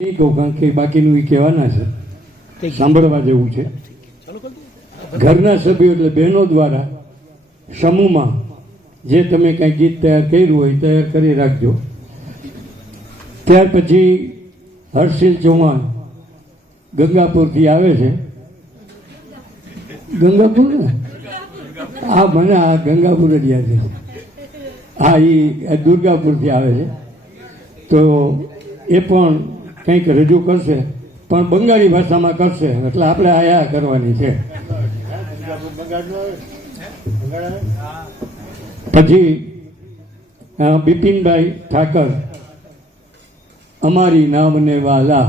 નહીં કહું કારણ કે બાકીનું એ કહેવાના છે. સાંભળવા જેવું છે. ઘરના સભ્યો એટલે બહેનો દ્વારા સમૂહમાં જે તમે કાંઈ ગીત તૈયાર કર્યું હોય એ તૈયાર કરી રાખજો. ત્યાર પછી હર્ષિલ ચૌહાણ ગંગાપુરથી આવે છે. ગંગાપુર? ને આ મને આ ગંગાપુર જ યાદ છે. હા એ દુર્ગાપુરથી આવે છે. તો એ પણ કંઈક રજૂ કરશે, પણ બંગાળી ભાષામાં કરશે. એટલે આપણે આયા કરવાની છે. પછી બિપિનભાઈ ઠાકર, અમારી નામને વાલા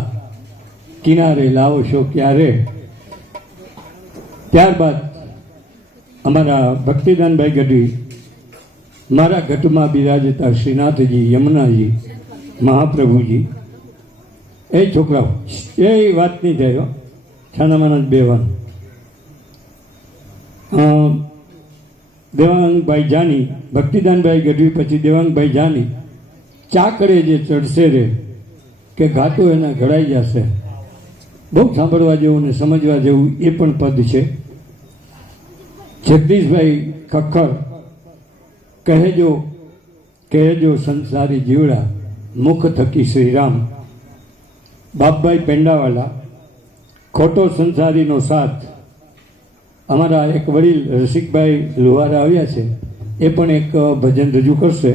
કિનારે લાવશો ક્યારે? ત્યારબાદ અમારા ભક્તિદાનભાઈ ગઢવી, મારા ઘટમાં બિરાજતા શ્રીનાથજી, યમુનાજી, મહાપ્રભુજી એ છોકરાઓ, એ વાત નહીં થાય. છાનામાના જ બેવાન. દેવાંગભાઈ જાની, ભક્તિદાનભાઈ ગઢવી, પછી દેવાંગભાઈ જાની ચાકડે જે ચડશે રે, કે ગાતો એના ઘડાઈ જશે. બહુ સાંભળવા જેવું ને સમજવા જેવું એ પણ પદ છે. જગદીશભાઈ ખખર કહેજો કહેજો સંસારી જીવડા, મુખ થકી શ્રીરામ. બાપભાઈ પેંડાવાલા, ખોટો સંસારીનો સાથ. અમારા એક વડીલ રસિકભાઈ લુહારા આવ્યા છે, એ પણ એક ભજન રજૂ કરશે.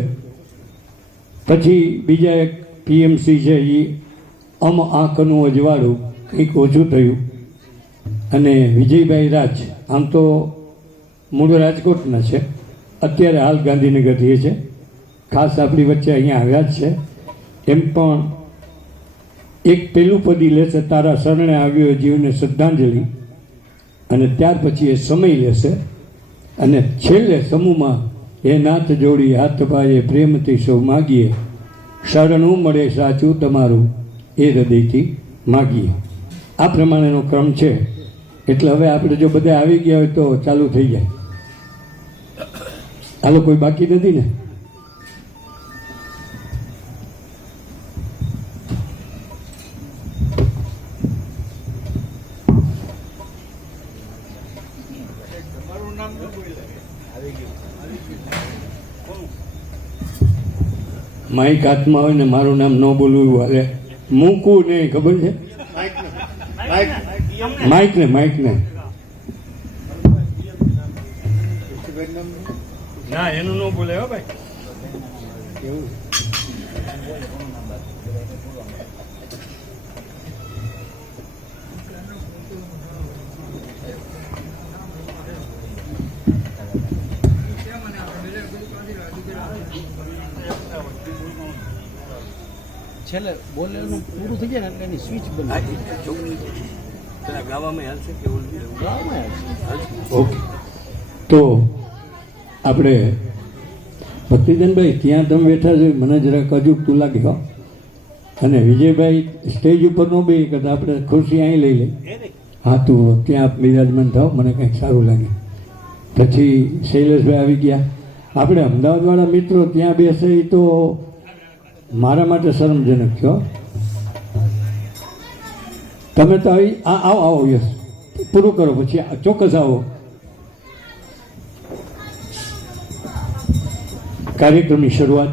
પછી બીજા એક પીએમસી છે એ અમ આંખનું અજવાળું, કંઈક ઓછું થયું. અને વિજયભાઈ રાજ, આમ તો મૂળ રાજકોટના છે, અત્યારે હાલ ગાંધીનગર રહે છે, ખાસ આપણી વચ્ચે અહીંયા આવ્યા જ છે. એમ પણ એક પેલું પદી લેશે તારા શરણે આવ્યો જીવને શ્રદ્ધાંજલિ. અને ત્યાર પછી એ સમય લેશે. અને છેલ્લે સમૂહમાં એ નાથ જોડી, હાથ પાયે પ્રેમથી સૌ માગીએ. શરણું મળે સાચું તમારું, એ હૃદયથી માગીએ. આ પ્રમાણેનો ક્રમ છે. એટલે હવે આપણે જો બધા આવી ગયા હોય તો ચાલુ થઈ જાય. હાલો કોઈ બાકી નથી ને? માઇક હાથમાં હોય ને મારું નામ ન બોલવું એવું હાલે મૂકવું નહીં ખબર છે? માઇક ને માઇક ને. ના એનું ન બોલે હો ભાઈ. છેલ્લે બોલેલું પૂરું થઈ જાય ને એટલે એની સ્વિચ બંધ ગાવામાં. ઓકે. તો આપણે ભક્તિજનભાઈ ત્યાં તમે બેઠા છો મને જરાક અજુકતું લાગ્યો હો. અને વિજયભાઈ સ્ટેજ ઉપર નો બે કરતા આપણે ખુરશી અહીં લઈ લઈ હા તું ત્યાં બિરાજમાન થાવ મને કંઈક સારું લાગે. પછી શૈલેષભાઈ આવી ગયા. આપણે અમદાવાદવાળા મિત્રો ત્યાં બેસે એ તો મારા માટે શરમજનક છો? તમે તો આવી આ આવો આવો યસ પૂરું કરો, પછી ચોક્કસ આવો. કાર્યક્રમની શરૂઆત.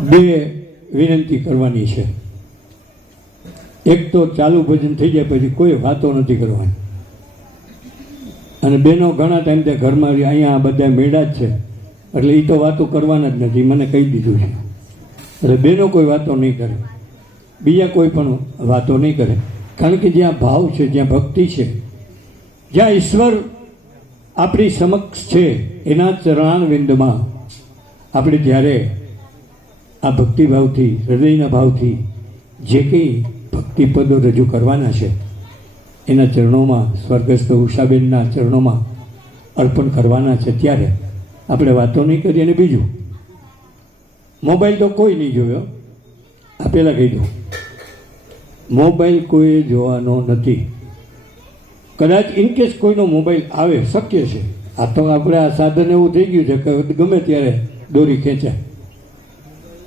બે વિનંતી કરવાની છે. એક તો ચાલુ ભજન થઈ જાય, પછી કોઈ વાતો નથી કરવાની. અને બેનો ઘણા ટાઈમ ત્યાં ઘરમાં અહીંયા બધા મેળા જ છે. એટલે એ તો વાતો કરવાના જ નથી, મને કહી દીધું છે. એટલે બેનો કોઈ વાતો નહીં કરે. બીજા કોઈ પણ વાતો નહીં કરે. કારણ કે જ્યાં ભાવ છે, જ્યાં ભક્તિ છે, જ્યાં ઈશ્વર આપણી સમક્ષ છે, એના ચરણાણવિંદમાં આપણે જ્યારે આ ભક્તિભાવથી, હૃદયના ભાવથી જે કંઈ ભક્તિપદો રજૂ કરવાના છે એના ચરણોમાં સ્વર્ગસ્થ ઉષાબેનના ચરણોમાં અર્પણ કરવાના છે ત્યારે આપણે વાતો નહીં કરીએ અને બીજું. મોબાઈલ તો કોઈ નહીં જોયો. આ પહેલાં કહી દઉં. મોબાઈલ કોઈ જોવાનો નથી. કદાચ ઇનકેસ કોઈનો મોબાઈલ આવે, શક્ય છે. આ તો આપણે આ સાધન એવું થઈ ગયું છે કે ગમે ત્યારે દોરી ખેંચાય.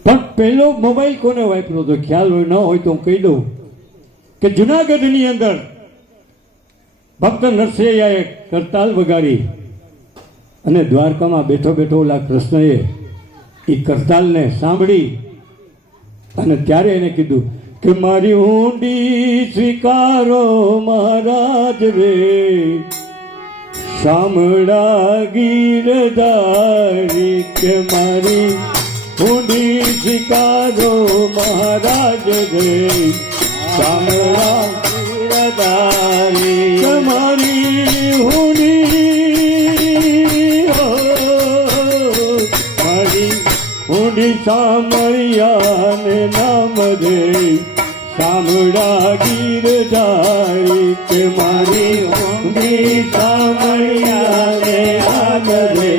પણ પહેલો મોબાઈલ કોને વાપરો તો ખ્યાલ હોય, ન હોય તો હું કહી દઉં કે જુનાગઢની અંદર ભક્ત નરસૈયાએ કરતાલ વગાડી અને દ્વારકામાં બેઠો બેઠો ઓલા કૃષ્ણએ એ કરતાલને સાંભળી અને ત્યારે એને કીધું કે મારી ઊંડી સ્વીકારો મહારાજ રે, શામળા ગીરદારી કે મારી ઊંડી સ્વીકારો મહારાજ રે, શામળા સામળિયાને નામ રે સામળા ગીર કે મારી ઊંડી સામળિયાને નામ રે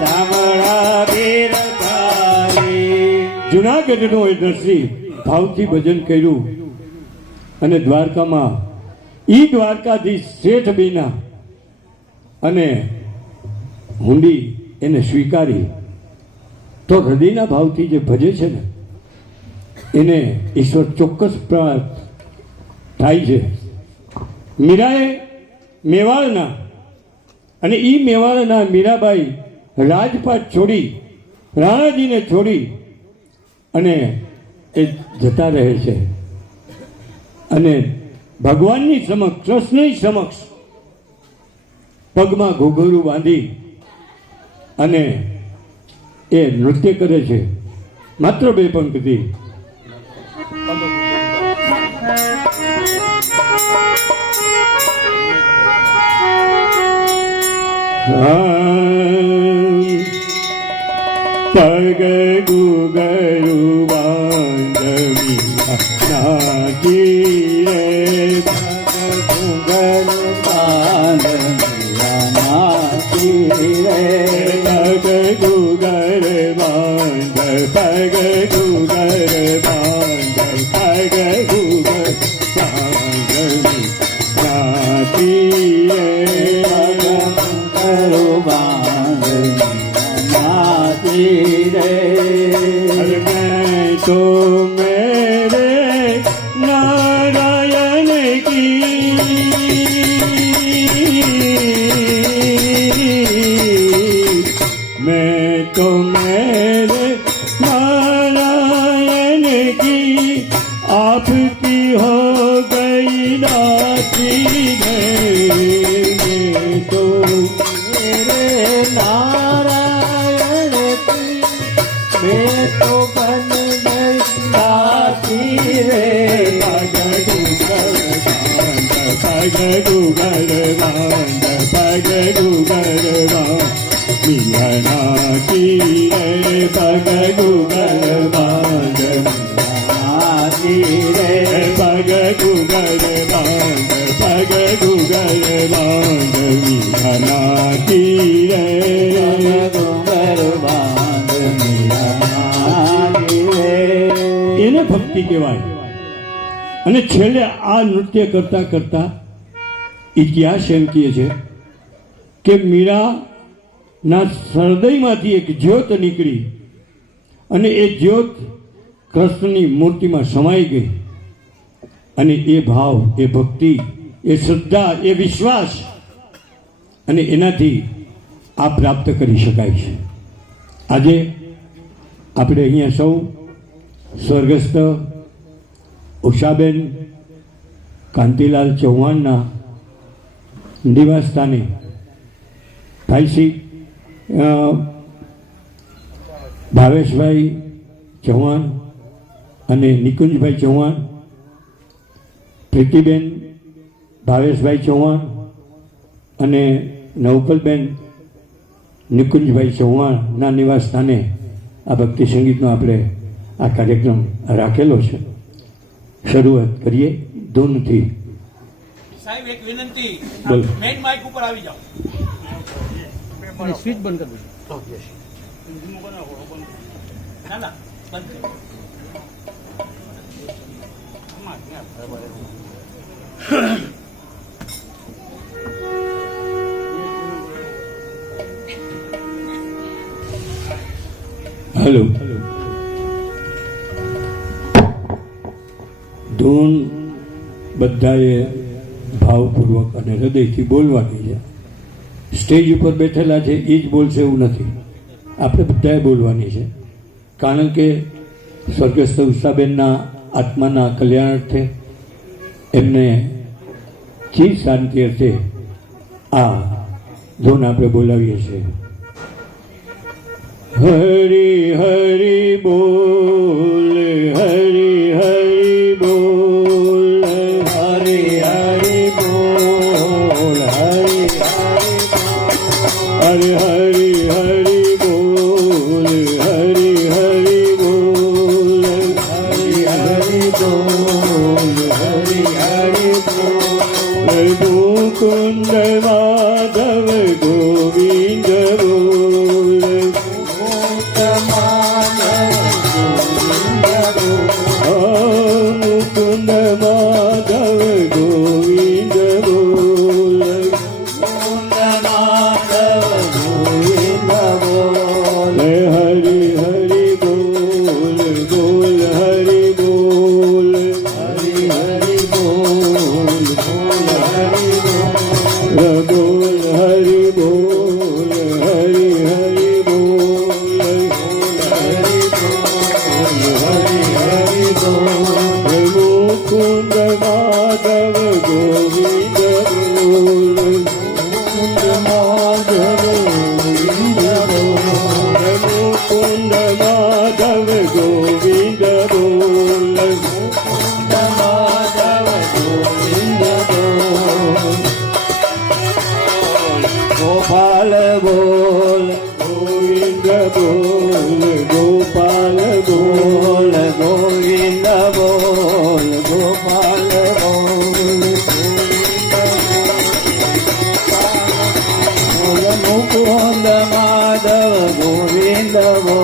સામળા ગીર જુનાગઢનો એ નરસિંહ ભાવથી ભજન કર્યું અને દ્વારકામાં, ઈ દ્વારકાધીશ શેઠ બીના અને હુંડી એને સ્વીકારી. તો હૃદયના ભાવથી જે ભજે છે ને, એને ઈશ્વર ચોક્કસ પ્રાપ્ત થાય છે. મીરાએ મેવાડના અને એ મેવાડના મીરાબાઈ રાજપાટ છોડી, રાણાજીને છોડી અને એ જતા રહે છે. અને ભગવાનની સમક્ષ, કૃષ્ણની સમક્ષ પગમાં ઘૂઘરું બાંધી અને એ નૃત્ય કરે છે. માત્ર બે પંક્તિ. પગ ગુગરું બાંધવી નાગી એને ભક્તિ કહેવાય. અને છેલ્લે આ નૃત્ય કરતા કરતા ઇતિહાસ એમ કહે છે કે મીરાના હૃદયમાંથી એક જ્યોત નીકળી અને એ જ્યોત કૃષ્ણની મૂર્તિમાં સમાઈ ગઈ. અને એ ભાવ, એ ભક્તિ એ શ્રદ્ધા એ વિશ્વાસ અને એનાથી આ પ્રાપ્ત કરી શકાય છે. આજે આપણે અહીંયા સૌ સ્વર્ગસ્થ ઉષાબેન કાંતિલાલ ચૌહાણના નિવાસ સ્થાને ભાઈશ્રી અ, ભાવેશભાઈ ચૌહાણ અને નિકુંજભાઈ ચૌહાણ પ્રીતિબેન ભાવેશભાઈ ચૌહાણ અને નવકલબેન નિકુંજભાઈ ચૌહાણના નિવાસ સ્થાને આ ભક્તિ સંગીતનો આપણે આ કાર્યક્રમ રાખેલો છે. શરૂઆત કરીએ. ધૂનથી. સાહેબ એક વિનંતી. બોલો. મેઇન માઇક ઉપર આવી જાઓ. સ્વિચ બંધ કરી ના ના બંધ કરો. હલો ધૂન બધાએ ભાવપૂર્વક અને હૃદયથી બોલવાની છે. સ્ટેજ ઉપર બેઠેલા છે, એ જ બોલશે એવું નથી. આપણે બધાએ બોલવાની છે. કારણ કે સ્વર્ગસ્થ ઉષાબેનના આત્માના કલ્યાણાર્થે એમને ચી શાંતિ અર્થે આ ધૂન આપણે બોલાવીએ છીએ. Hari Hari Bol Hari Hari Bol Hari Hari Bol Hari Hari Hari Hari Govindavo, Govindavo,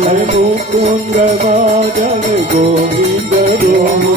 Govindavo, Govindavo, Govindavo, Govindavo, Govindavo, Govindavo, Govindavo, Govindavo, Govindavo, Govindavo, Govindavo, Govindavo, Govindavo,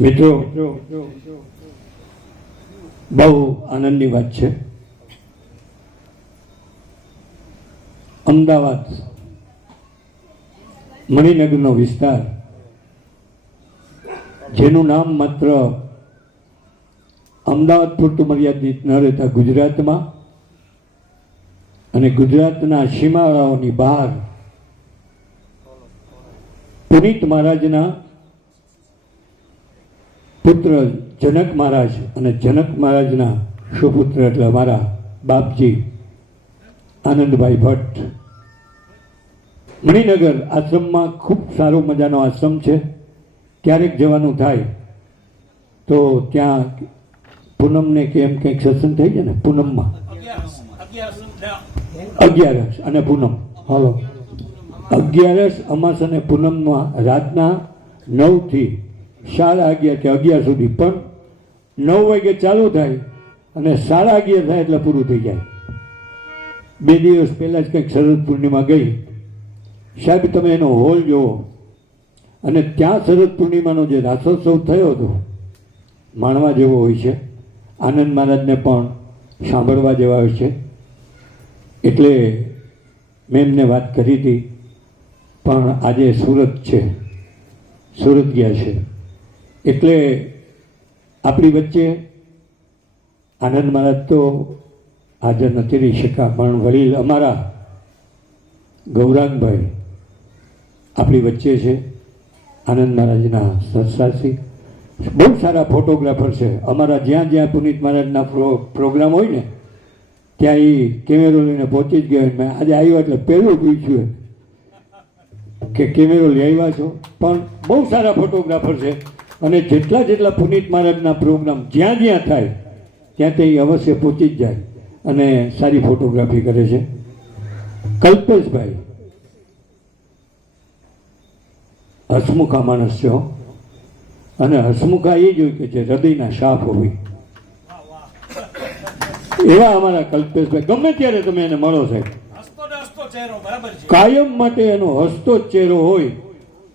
મિત્રો, બહુ આનંદની વાત છે. અમદાવાદ મણિનગરનો વિસ્તાર, જેનું નામ માત્ર અમદાવાદ પૂરતું મર્યાદિત ન રહેતા ગુજરાતમાં અને ગુજરાતના સીમાડાઓની બહાર પુનિત મહારાજના પુત્ર જનક મહારાજ અને જનક મહારાજના સુપુત્ર એટલે અમારા બાપજી આનંદભાઈ ભટ્ટ. મણિનગર આશ્રમમાં ખૂબ સારો મજાનો આશ્રમ છે. ક્યારેક જવાનું થાય તો ત્યાં પૂનમને કે એમ કંઈક સત્સંગ થઈ જાય ને પૂનમમાં. અગિયારસ. અને પૂનમ. હાલો અગિયારસ અમાસ અને પૂનમમાં રાતના નવથી સાડા અગિયાર કે અગિયાર સુધી. પણ નવ વાગે ચાલુ થાય અને સાડા અગિયાર થાય એટલે પૂરું થઈ જાય. બે દિવસ પહેલાં જ કંઈક શરદ પૂર્ણિમા ગઈ. સાહેબ, તમે એનો હોલ જુઓ. અને ત્યાં શરદ પૂર્ણિમાનો જે રાસોત્સવ થયો હતો, માણવા જેવો હોય છે, આનંદ મહારાજને પણ સાંભળવા જેવા હોય છે. એટલે મેં એમને વાત કરી હતી. પણ આજે સુરત છે. સુરત ગયા છે. એટલે આપણી વચ્ચે આનંદ મહારાજ તો હાજર નથી રહી શક્યા. પણ વડીલ અમારા ગૌરાંગભાઈ આપણી વચ્ચે છે. આનંદ મહારાજના સરસાસી બહુ સારા ફોટોગ્રાફર છે. અમારા જ્યાં જ્યાં પુનિત મહારાજના પ્રો, પ્રોગ્રામ હોય ને, ત્યાં એ કેમેરો લઈને પહોંચી જ ગયો. મેં આજે આવ્યો એટલે પહેલું પૂછ્યું કે કેમેરો લેવા છો? પણ બહુ સારા ફોટોગ્રાફર છે. અને જેટલા જેટલા પુનિત મહારાજના પ્રોગ્રામ જ્યાં જ્યાં થાય, ત્યાં તે અવશ્ય પહોંચી જ જાય અને સારી ફોટોગ્રાફી કરે છે. કલ્પેશભાઈ. હસમુખા માણસ છે. અને હસમુખા એ જ હોય કે જે હૃદયના શાફ હોય. એવા અમારા કલ્પેશભાઈ. ગમે ત્યારે તમે એને મળો સાહેબ હસતો ને હસતો ચહેરો બરાબર છે કાયમ માટે એનો હસતો જ ચહેરો હોય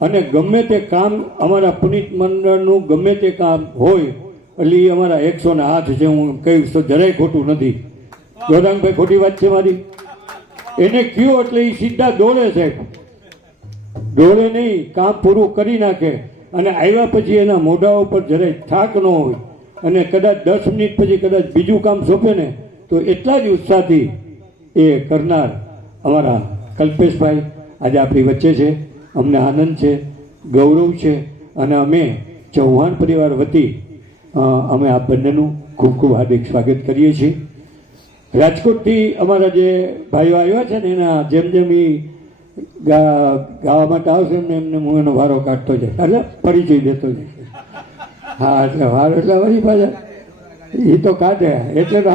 અને ગમે તે કામ અમારા પુનિત મંડળનું ગમે તે કામ હોય, એટલે એ અમારા એકસો ને આઠ છે, હું કહીશ તો જરાય ખોટું નથી. ગોરાંગભાઈ ખોટી વાત છે મારી? એને કયો એટલે એ સીધા દોડે છે દોડે નહીં, કામ પૂરું કરી નાખે. અને આવ્યા પછી એના મોઢા ઉપર જરાય થાક ન હોય. અને કદાચ દસ મિનિટ પછી કદાચ બીજું કામ સોંપે ને, તો એટલા જ ઉત્સાહથી એ કરનાર અમારા કલ્પેશભાઈ આજે આપણી વચ્ચે છે. અમને આનંદ છે, ગૌરવ છે અને અમે ચૌહાણ પરિવાર વતી અમે આ બંનેનું ખૂબ ખૂબ હાર્દિક સ્વાગત કરીએ છીએ. રાજકોટથી અમારા જે ભાઈઓ આવ્યા છે ને એના જેમ જેમ એ ગાવા માટે આવશે એમને એમને હું એનો વારો કાઢતો જાય એટલે પરિચય દેતો જાય હા, એટલે વારો એટલે વળી પાછા. એ તો કાઢે, એટલે તો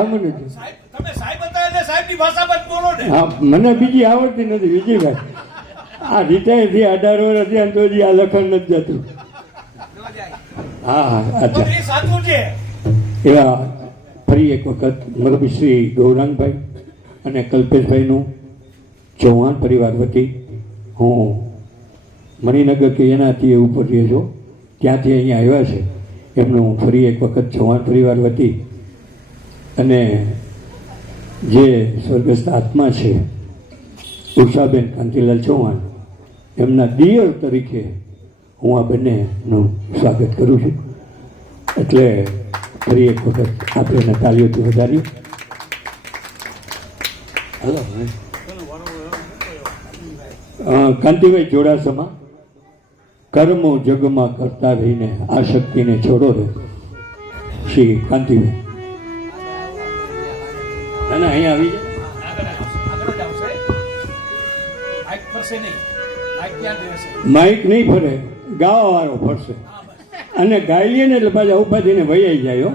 સાહેબ તમે સાહેબ હતા એટલે સાહેબની ભાષામાં બોલો ને. હા મને બીજી આવડતી નથી વિજયભાઈ આ રિટાયરથી અઢાર વર્ષ થયા તો આ લખન નથી જતું. હા હા અચ્છા. સાચું છે. એવા ફરી એક વખત મરબી શ્રી ગૌરાંગભાઈ અને કલ્પેશભાઈનું ચૌહાણ પરિવાર વતી હું મણિનગર કે એનાથી એ ઉપર રહે છો ત્યાંથી અહીંયા આવ્યા છે. એમનું ફરી એક વખત ચૌહાણ પરિવાર વતી અને જે સ્વર્ગસ્થ આત્મા છે, ઉષાબેન કાંતિલાલ ચૌહાણ, એમના દિયર તરીકે હું આ બંનેનું સ્વાગત કરું છું. એટલે ફરી એક વખત આપણે એને તાલીઓથી વધારીએ. હલો કાંતિભાઈ જોડાસમાં, કર્મો જગમાં કરતા રહીને આ શક્તિને છોડો રે શ્રી કાંતિભાઈ. આઈક આવી જાય માઇક નહીં ફરે ગાવા વાળો ફરશે. અને ગાઈએ ને એટલે પાછા ઊભા થઈને વૈયાઈ જાય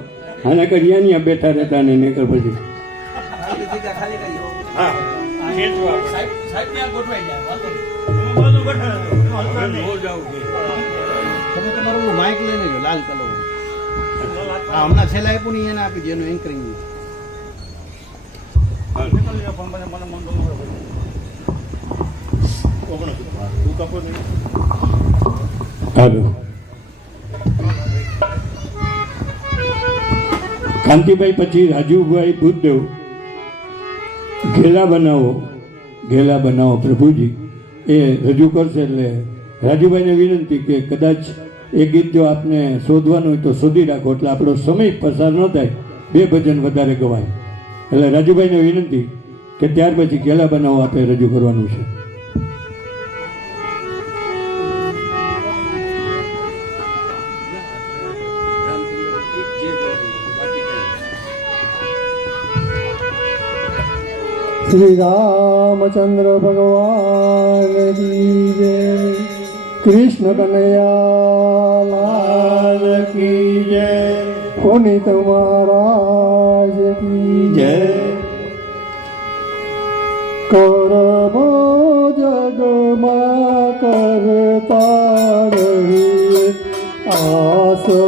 અને કરી બેઠા રહેતા ને નીકળ પછી. લઈને લાલ કલર હમણાં છેલ્લા આપ્યું એને આપી દે એનું એન્કરિંગ હાલો. કાંતિભાઈ પછી રાજુભાઈ બુદ્ધદેવ ઘેલા બનાવો ઘેલા બનાવો પ્રભુજી. એ રજૂ કરશે એટલે રાજુભાઈને વિનંતી કે કદાચ એ ગીત જો આપને શોધવાનું હોય તો શોધી રાખો, એટલે આપણો સમય પસાર ન થાય. બે ભજન વધારે ગવાય. એટલે રાજુભાઈને વિનંતી કે ત્યાર પછી કેલા બનાવો આપે રજૂ કરવાનું છે. શ્રી રામચંદ્ર ભગવાન કી જય. કૃષ્ણ કનૈયા કી જય. પુનિત મહારાજ કી જય. કરમો જગમાં કરતા રહીએ આસક્તિને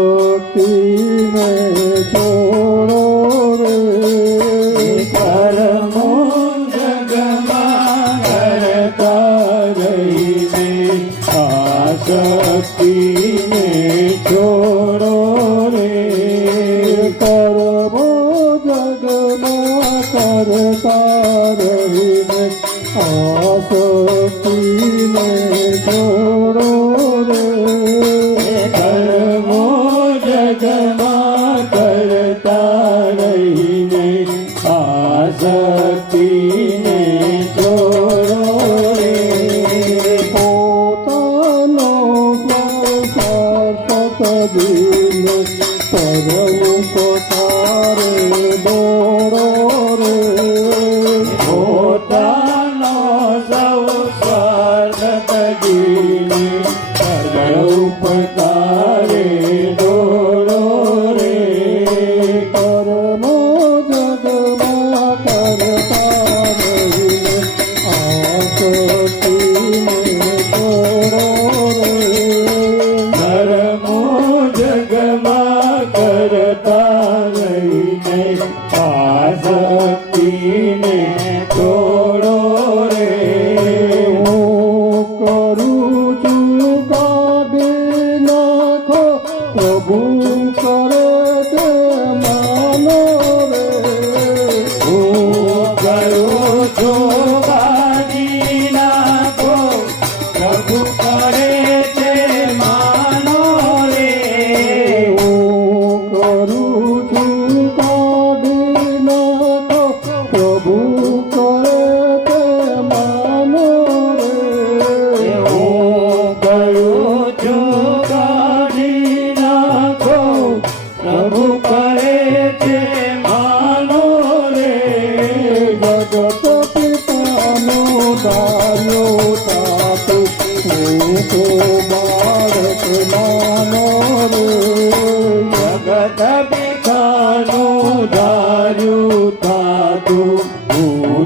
હું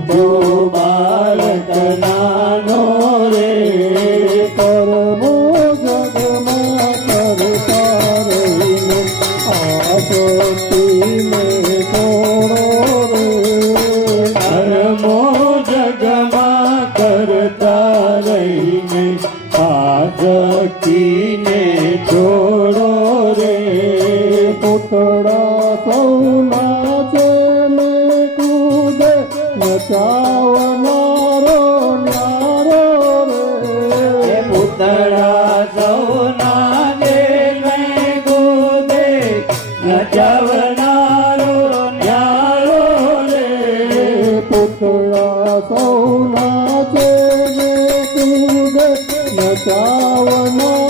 હું પુતળા સૌના છે ને કૂદે